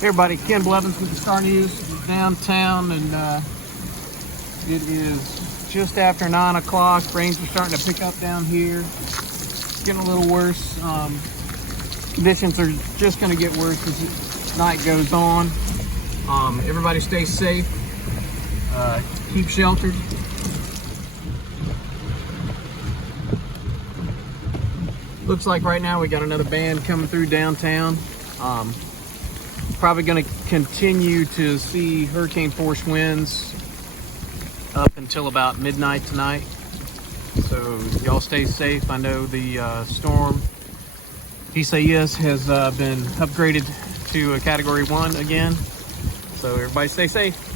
Hey everybody, Ken Blevins with the Star News downtown, and it is just after 9 o'clock. Rains are starting to pick up down here. It's getting a little worse. Conditions are just going to get worse as the night goes on. Everybody stay safe. Keep sheltered. Looks like right now we got another band coming through downtown. Probably going to continue to see hurricane force winds up until about midnight tonight. So y'all stay safe. I know the storm Isaias has been upgraded to a Category 1 again. So everybody stay safe.